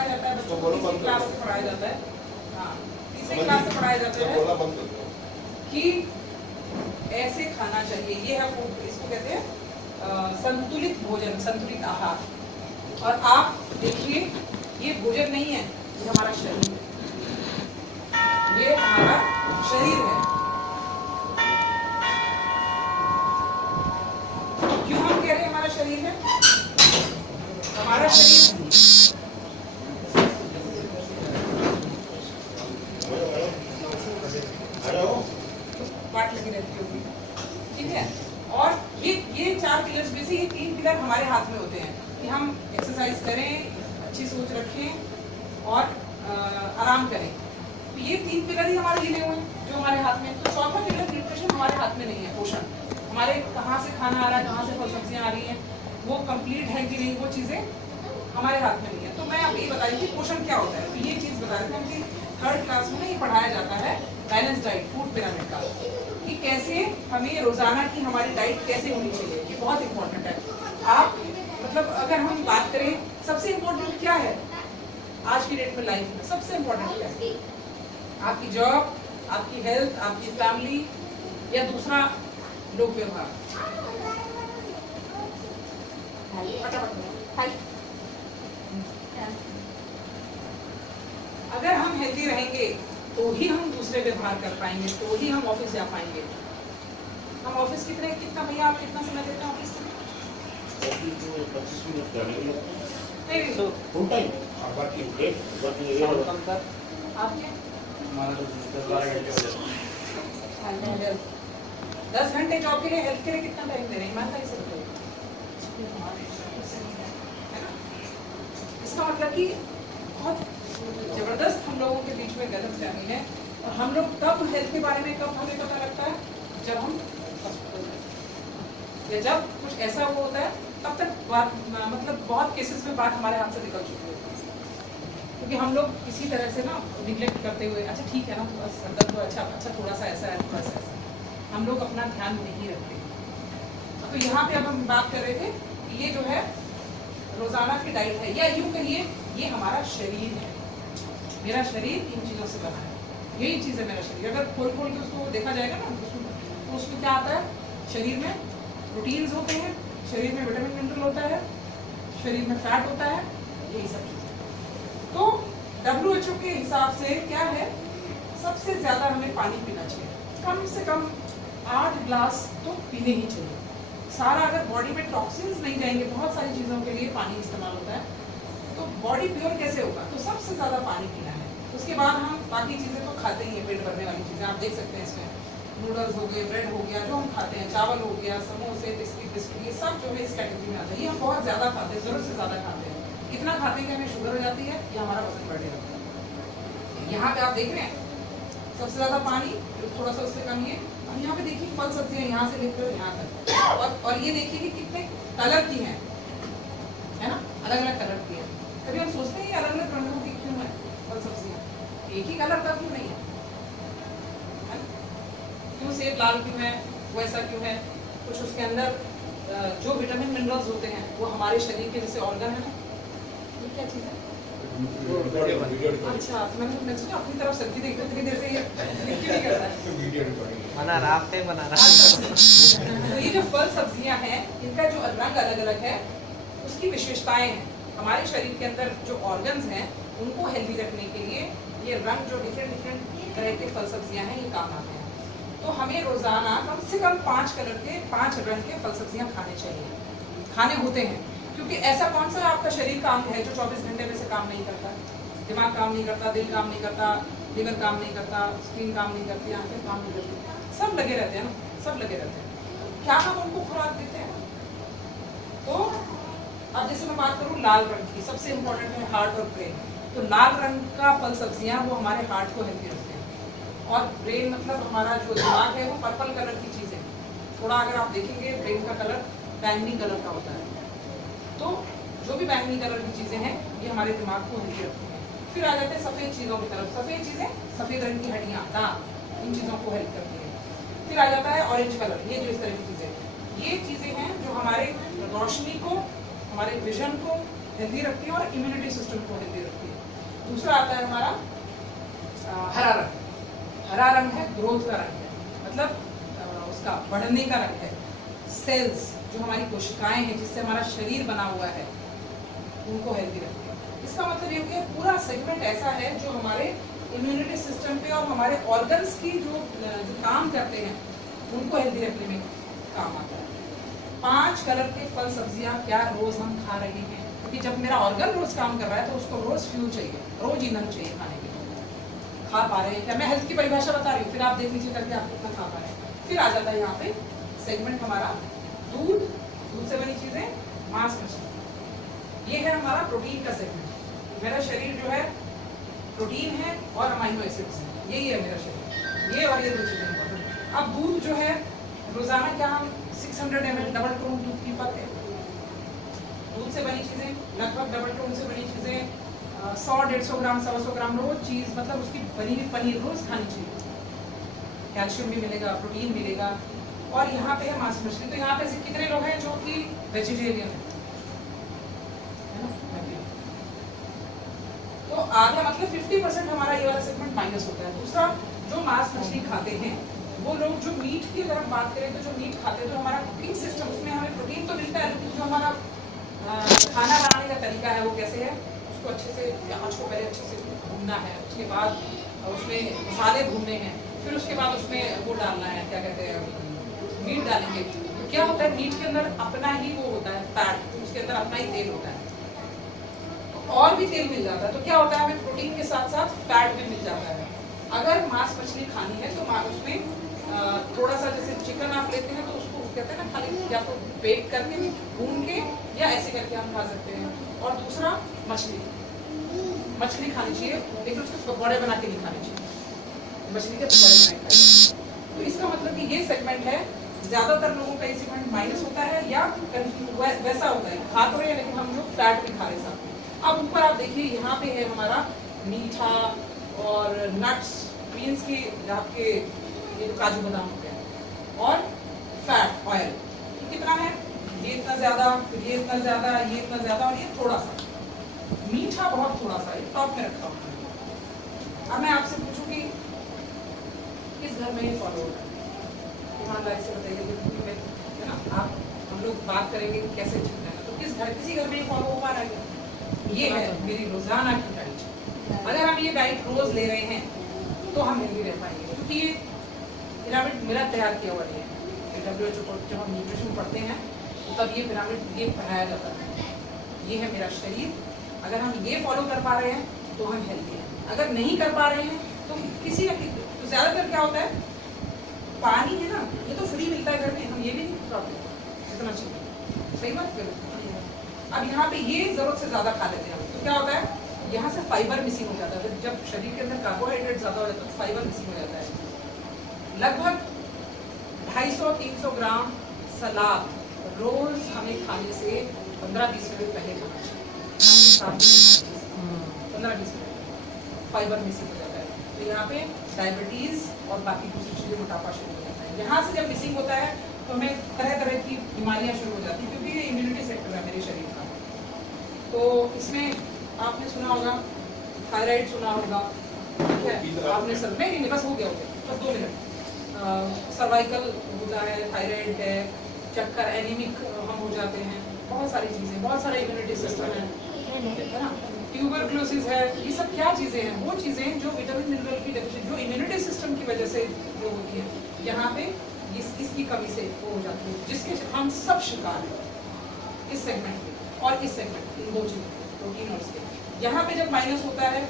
पढ़ाया जाता है बच्चों को, तीसरी क्लास से पढ़ाया जाता है, हाँ तीसरी क्लास से पढ़ाया जाता है कि ऐसे खाना चाहिए। ये है फूड, इसको कहते हैं संतुलित भोजन, संतुलित आहार। और आप देखिए ये भोजन नहीं है, ये हमारा शरीर है, ये हमारा शरीर है। क्यों हम कह रहे हैं हमारा शरीर है? हमारा शरीर वाट लगी रहती होगी, ठीक है। और ये 4 पिलर्स में से ये 3 पिलर हमारे हाथ में होते हैं कि हम एक्सरसाइज करें, अच्छी सोच रखें और आराम करें। तो ये 3 पिलर ही हमारे गिने हुए हैं जो हमारे हाथ में। तो चौथा पिलर न्यूट्रिशन हमारे हाथ में नहीं है, पोषण। हमारे कहाँ से खाना आ रहा है, कहाँ से फल सब्जियाँ आ रही हैं, वो कंप्लीट है कि नहीं, वो चीज़ें हमारे हाथ में नहीं है। तो मैं आपको ये बता रही थी पोषण क्या होता है। तो ये चीज़ बता रही थी कि 3rd क्लास में ये पढ़ाया जाता है बैलेंस डाइट, फूड पिरामिड का, कि कैसे हमें रोजाना की हमारी डाइट कैसे होनी चाहिए। ये बहुत इंपॉर्टेंट है। आप मतलब अगर हम बात करें सबसे इम्पोर्टेंट क्या है आज की डेट में लाइफ में, सबसे इम्पोर्टेंट क्या है? आपकी जॉब, आपकी हेल्थ, आपकी फैमिली, या दूसरा लोक व्यवहार। अगर हम हेल्दी रहेंगे तो ही हम दूसरे व्यवहार कर पाएंगे, तो ही हम ऑफिस जा पाएंगे। हम ऑफिस कितना भैया आप कितना समय देते हैं ऑफिस में? 25 मिनट जाने के लिए नहीं तो फुल टाइम और बाकी ब्रेक कम कर आपके हमारा तो 10-12 घंटे हो जाते हैं। 10 घंटे जॉब के लिए, हेल्थ के लिए कितना टाइम दे रहे हैं? ईमानदारी से बताइए, है ना? इसका मतलब कि बहुत जबरदस्त हम लोगों के बीच में गलतफहमी है। और हम लोग तब हेल्थ के बारे में कब हमें पता लगता है जब हम हॉस्पिटल में, या जब कुछ ऐसा वो होता है, तब तक बात मतलब बहुत केसेस में बात हमारे हाथ से निकल चुकी होती है। क्योंकि हम लोग किसी तरह से ना निगलेक्ट करते हुए, अच्छा ठीक है ना, बस दर्द तो अच्छा थोड़ा सा ऐसा है, थोड़ा सा ऐसा, हम लोग अपना ध्यान नहीं रखते। तो यहाँ पे अब हम बात कर रहे थे कि ये जो है रोजाना की डाइट है, या यूँ कहिए ये हमारा शरीर है। मेरा शरीर इन चीज़ों से बना है, यही चीज़ है मेरा शरीर। अगर खोल खोल के उसको देखा जाएगा ना तो उसमें क्या आता है? शरीर में प्रोटीन्स होते हैं, शरीर में विटामिन मिनरल होता है, शरीर में फैट होता है, यही सब चीज़ें। तो WHO के हिसाब से क्या है, सबसे ज़्यादा हमें पानी पीना चाहिए, कम से कम 8 ग्लास तो पीने ही चाहिए। सारा अगर बॉडी में टॉक्सिन्स नहीं जाएंगे, बहुत सारी चीज़ों के लिए पानी इस्तेमाल होता है, तो बॉडी प्योर कैसे होगा? तो सबसे ज़्यादा पानी पीना है। उसके बाद हम बाकी चीज़ें तो खाते ही हैं, पेट भरने वाली चीज़ें आप देख सकते हैं इसमें, नूडल्स हो गए, ब्रेड हो गया, जो हम खाते हैं, चावल हो गया, समोसे, बिस्किट, ये सब जो है इस कैटेगरी में आता है। ये हम बहुत ज़्यादा खाते हैं, ज़रूरत से ज़्यादा खाते हैं। इतना खाते हैं कि हमें शुगर हो जाती है या हमारा वजन बढ़ जाता है। यहाँ पे आप देख रहे हैं सबसे ज़्यादा पानी, थोड़ा सा उससे कम ही है। और यहाँ पे देखिए फल सब्जियाँ यहाँ से लेकर यहाँ तक, और ये देखिए कि कितने कलर की हैं, है ना, अलग अलग कलर की है। कभी हम सोचते हैं अलग अलग रंगों की क्यों है फल सब्जियाँ, एक ही कलर का क्यों नहीं है? क्यों सेब लाल क्यों है, वो ऐसा क्यों है? कुछ उसके अंदर जो विटामिन मिनरल्स होते हैं वो हमारे शरीर के जैसे ऑर्गन है ना, ये क्या चीज़ है? अच्छा, तो मैंने सोचा अपनी तरफ सेल्फी देखते इतनी देर से ये नहीं कर रहा है, बना रहा आपने बना रहा। तो ये जो फल सब्जियां हैं इनका जो रंग अलग अलग है, उसकी विशेषताएं हैं। हमारे शरीर के अंदर जो ऑर्गन्स हैं उनको हेल्दी रखने के लिए ये रंग, जो डिफरेंट तरह के फल सब्जियां हैं, ये काम आते हैं। तो हमें रोजाना कम से कम 5 कलर के, 5 रंग के फल सब्जियां खाने चाहिए, खाने होते हैं। क्योंकि ऐसा कौन सा आपका शरीर का अंग है जो 24 घंटे में से काम नहीं करता? दिमाग काम नहीं करता, दिल काम नहीं करता, लिवर काम नहीं करता, स्किन काम नहीं करती, आंखें काम नहीं करती, सब लगे रहते हैं ना, सब लगे रहते हैं। क्या हम उनको खुराक देते हैं? तो अब जैसे मैं बात करूँ लाल रंग की, सबसे इम्पोर्टेंट है हार्ट और ब्रेन। तो लाल रंग का फल सब्जियां वो हमारे हार्ट को हेल्दी रखते हैं, और ब्रेन मतलब हमारा जो दिमाग है वो पर्पल कलर की चीज़ है। थोड़ा अगर आप देखेंगे ब्रेन का कलर बैंगनी कलर का होता है। तो जो भी बैंगनी कलर की चीज़ें हैं ये हमारे दिमाग को हेल्दी रखती हैं। फिर आ जाते हैं सफ़ेद चीज़ों की तरफ। सफ़ेद चीज़ें, सफ़ेद रंग की हड्डियाँ, दांत, इन चीज़ों को हेल्प करती है। फिर आ जाता है ऑरेंज कलर, ये जो इस तरह की चीज़ें, ये चीज़ें हैं जो हमारे रोशनी को, हमारे विजन को हेल्दी रखती है और इम्यूनिटी सिस्टम को हेल्दी रखती है। दूसरा आता है हमारा हरा रंग। हरा रंग है ग्रोथ का रंग है, मतलब उसका बढ़ने का रंग है। सेल्स जो हमारी कोशिकाएं हैं जिससे हमारा शरीर बना हुआ है उनको हेल्दी रखती है। इसका मतलब ये कि पूरा सेगमेंट ऐसा है जो हमारे इम्यूनिटी सिस्टम पे और हमारे ऑर्गन्स की जो काम करते हैं उनको हेल्दी रखने में काम आता है। 5 कलर के फल सब्जियां क्या रोज हम खा रहे हैं, क्योंकि जब मेरा ऑर्गन रोज काम कर रहा है तो उसको रोज फ्यूल चाहिए, रोज ईंधन चाहिए खाने के लिए। खा पा रहे हैं क्या? मैं हेल्थ की परिभाषा बता रही हूँ, फिर आप देख लीजिए करके आप कितना खा पा रहे हैं। फिर आ जाता है यहाँ पे सेगमेंट हमारा दूध, दूध से बनी चीजें, मांस मछली। ये है हमारा प्रोटीन का सेगमेंट। मेरा शरीर जो है प्रोटीन है और अमाइनो एसिड्स है, यही है मेरा शरीर, ये और ये 2 चीजें इंपॉर्टेंट। अब दूध जो है रोजाना क्या हम 600 ml डबल टोन दूध पी पाते हैं। दूध से बनी चीजें लगभग डबल टोन से बनी चीजें 100-150 ग्राम 100 ग्राम रोज चीज, मतलब उसकी बनी हुई पनीर रोज खानी चाहिए। कैल्शियम भी मिलेगा, प्रोटीन मिलेगा। और यहाँ पे है मांस मछली। तो यहाँ पे ऐसे कितने लोग हैं जो कि वेजिटेरियन है ना? तो आधा मतलब 50% हमारा ये वाला सेगमेंट माइनस होता है। दूसरा जो मांस मछली खाते हैं वो लोग, जो मीट की अगर हम बात करें तो जो मीट खाते हैं तो हमारा कुकिंग सिस्टम, उसमें हमें प्रोटीन तो मिलता है, लेकिन जो हमारा खाना बनाने का तरीका है वो कैसे है, उसको अच्छे से प्याज को पहले अच्छे से भूनना है, उसके बाद उसमें मसाले भूनने हैं, फिर उसके बाद उसमें वो डालना है, क्या कहते हैं, मीट डालेंगे। तो क्या होता है, मीट के अंदर अपना ही वो होता है फैट, उसके अंदर अपना ही तेल होता है, और भी तेल मिल जाता है। तो क्या होता है, हमें प्रोटीन के साथ साथ फैट भी मिल जाता है। अगर मांस मछली खानी है तो उसमें थोड़ा सा, जैसे चिकन आप लेते हैं तो उसको कहते हैं ना, खाली या तो बेक करके भून के या ऐसे करके हम खा सकते हैं। और दूसरा मछली खानी चाहिए, लेकिन उसके पकौड़े बना के नहीं खाने चाहिए, मछली के पकौड़े बना के खाने। तो इसका मतलब कि ये सेगमेंट है, ज्यादातर लोगों का ये सेगमेंट माइनस होता है या वैसा होता है, खा तो रहे लेकिन हम लोग फैट भी खा रहे साथ में। अब ऊपर आप देखिए, यहाँ पे है हमारा मीठा और नट्स, बीन्स की, आपके ये काजू बादाम हो गया, और फैट ऑयल कितना है, ये इतना ज्यादा, फिर ये इतना ज्यादा, ये इतना ज्यादा, और ये थोड़ा सा। मीठा बहुत थोड़ा सा, टॉप में रखा हूँ। अब मैं आपसे पूछूं कि किस घर में ये फॉलो होता है, ईमानदारी से बताइए, है ना? आप, हम लोग बात करेंगे कि कैसे छूटना है, तो किसी घर में ये फॉलो हो पा रहा है? ये है मेरी रोजाना की डाइट। अगर हम ये डाइट रोज ले रहे हैं तो हम हेल्दी रह पाएंगे, क्योंकि ये पिरामिड मेरा तैयार किया हुआ है। WHO को जब हम न्यूट्रिशन पढ़ते हैं तो तब ये पिरामिड ये पढ़ाया जाता है। ये है मेरा शरीर, अगर हम ये फॉलो कर पा रहे हैं तो हम हेल्दी हैं, अगर नहीं कर पा रहे हैं तो किसी न किसी, तो ज़्यादातर क्या होता है, पानी है ना, ये तो फ्री मिलता है घर में, हम ये भी नहीं प्रॉब्लम इतना चाहिए, सही बात करो। अब यहाँ पे ये ज़रूरत से ज़्यादा खा लेते हैं तो क्या होता है, यहाँ से फाइबर मिसिंग हो जाता है। जब शरीर के अंदर कार्बोहाइड्रेट ज़्यादा हो जाता है तो फाइबर मिसिंग हो जाता है। लगभग 250-300 ग्राम सलाद रोज हमें खाने से 15-20 मिनट पहले खाना चाहिए, 15-20 मिनट, फाइबर मिसिंग हो जाता है। तो यहाँ पे डायबिटीज और बाकी दूसरी चीजें, मोटापा शुरू हो जाता है। यहाँ से जब मिसिंग होता है तो हमें तरह तरह की बीमारियां शुरू हो जाती है, क्योंकि ये इम्यूनिटी सेक्टर है मेरे शरीर का। तो इसमें आपने सुना होगा, थायराइड सुना होगा, ठीक है, आपने सब नहीं, बस हो गया, बस 2 मिनट। सर्वाइकल होता है, थायराइड है, चक्कर, एनीमिक हम हो जाते हैं, बहुत सारी चीज़ें, बहुत सारे इम्यूनिटी सिस्टम है ना, ट्यूबरक्लोसिस है, ये सब क्या चीज़ें हैं, वो चीज़ें जो विटामिन मिनरल की डेफिशिएंसी, जो इम्यूनिटी सिस्टम की वजह से जो होती है, यहाँ पे इसकी कमी से वो हो जाती है, जिसके हम सब शिकार हैं इस सेगमेंट में और इस सेगमेंट, इन 2 चीज़ों, प्रोटीन और इसके। यहाँ पे जब माइनस होता है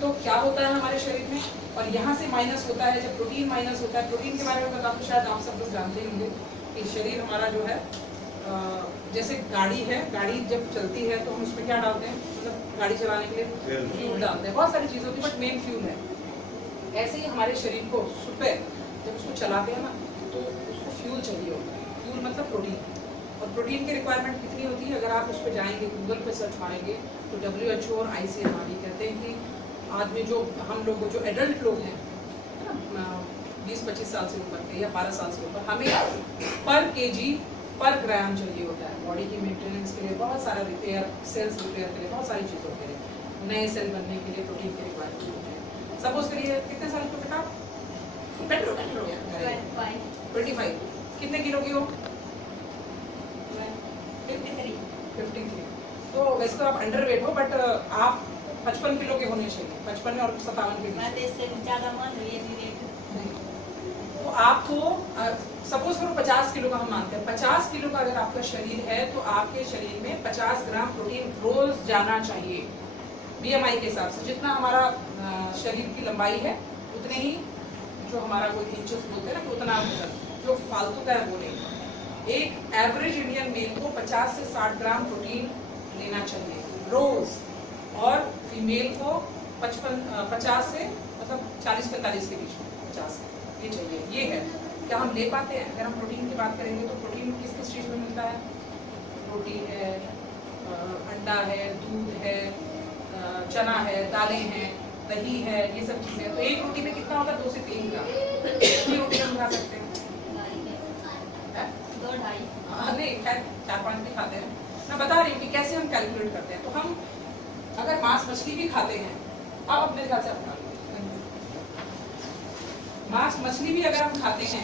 तो क्या होता है हमारे शरीर में, और यहाँ से माइनस होता है जब प्रोटीन माइनस होता है। प्रोटीन के बारे में बता तो शायद आप सब लोग जानते होंगे कि शरीर हमारा जो है, जैसे गाड़ी है, गाड़ी जब चलती है तो हम उसमें क्या डालते हैं, मतलब गाड़ी चलाने के लिए फ्यूल डालते हैं, बहुत सारी चीज़ें होती है, बट मेन फ्यूल है। ऐसे ही हमारे शरीर को सुबह जब उसको चलाते हैं ना तो उसको फ्यूल चाहिए होता है, फ्यूल मतलब प्रोटीन। और प्रोटीन की रिक्वायरमेंट कितनी होती है, अगर आप उस पर जाएंगे, गूगल पे सर्च मारेंगे तो WHO और ICMR कहते हैं कि आदमी, जो हम लोग, जो एडल्ट लोग हैं, है ना, 20-25 साल से ऊपर के या 12 साल से ऊपर, हमें पर केजी पर ग्राम चाहिए होता है। बॉडी की मेंटेनेंस के लिए बहुत सारा रिपेयर, सेल्स रिपेयर के लिए बहुत सारी चीज़ों के लिए, नए सेल बनने के लिए प्रोटीन के रिक्वायरमेंट होते हैं। सपोज करिए कितने साल के बेटा? पेट्रोल 25। कितने किलो की हो? 53। तो वैसे तो आप अंडर वेट हो, बट आप 55 किलो के होने चाहिए, 55 और 57 के बीच। तो आपको सपोज करो 50 किलो का हम मानते हैं, 50 किलो का अगर आपका शरीर है तो आपके शरीर में 50 ग्राम प्रोटीन रोज जाना चाहिए BMI के हिसाब से। जितना हमारा शरीर की लंबाई है उतने ही, जो हमारा कोई इंचेस बोलते हैं ना, कि उतना जो फालतू का है वो नहीं। एक एवरेज इंडियन मेल को 50 से 60 ग्राम प्रोटीन लेना चाहिए रोज, और फीमेल को 50 से मतलब 40-45 के बीच में 50 ये चाहिए। ये है क्या हम ले पाते हैं? अगर हम प्रोटीन की बात करेंगे तो प्रोटीन किस किस चीज़ में मिलता है? रोटी है, अंडा है, दूध है, चना है, दालें हैं, दही है, ये सब चीज़ें। तो एक रोटी में कितना होगा? 2 से 3 ग्राम। कितनी रोटी हम खा सकते हैं? 2-2.5। नहीं, खैर 4-5 भी खाते हैं। मैं बता रही हूँ कि कैसे हम कैलकुलेट करते हैं। तो हम अगर मांस मछली भी खाते हैं, आप अपने हिसाब से अपना लीजिए, मांस मछली भी अगर हम खाते हैं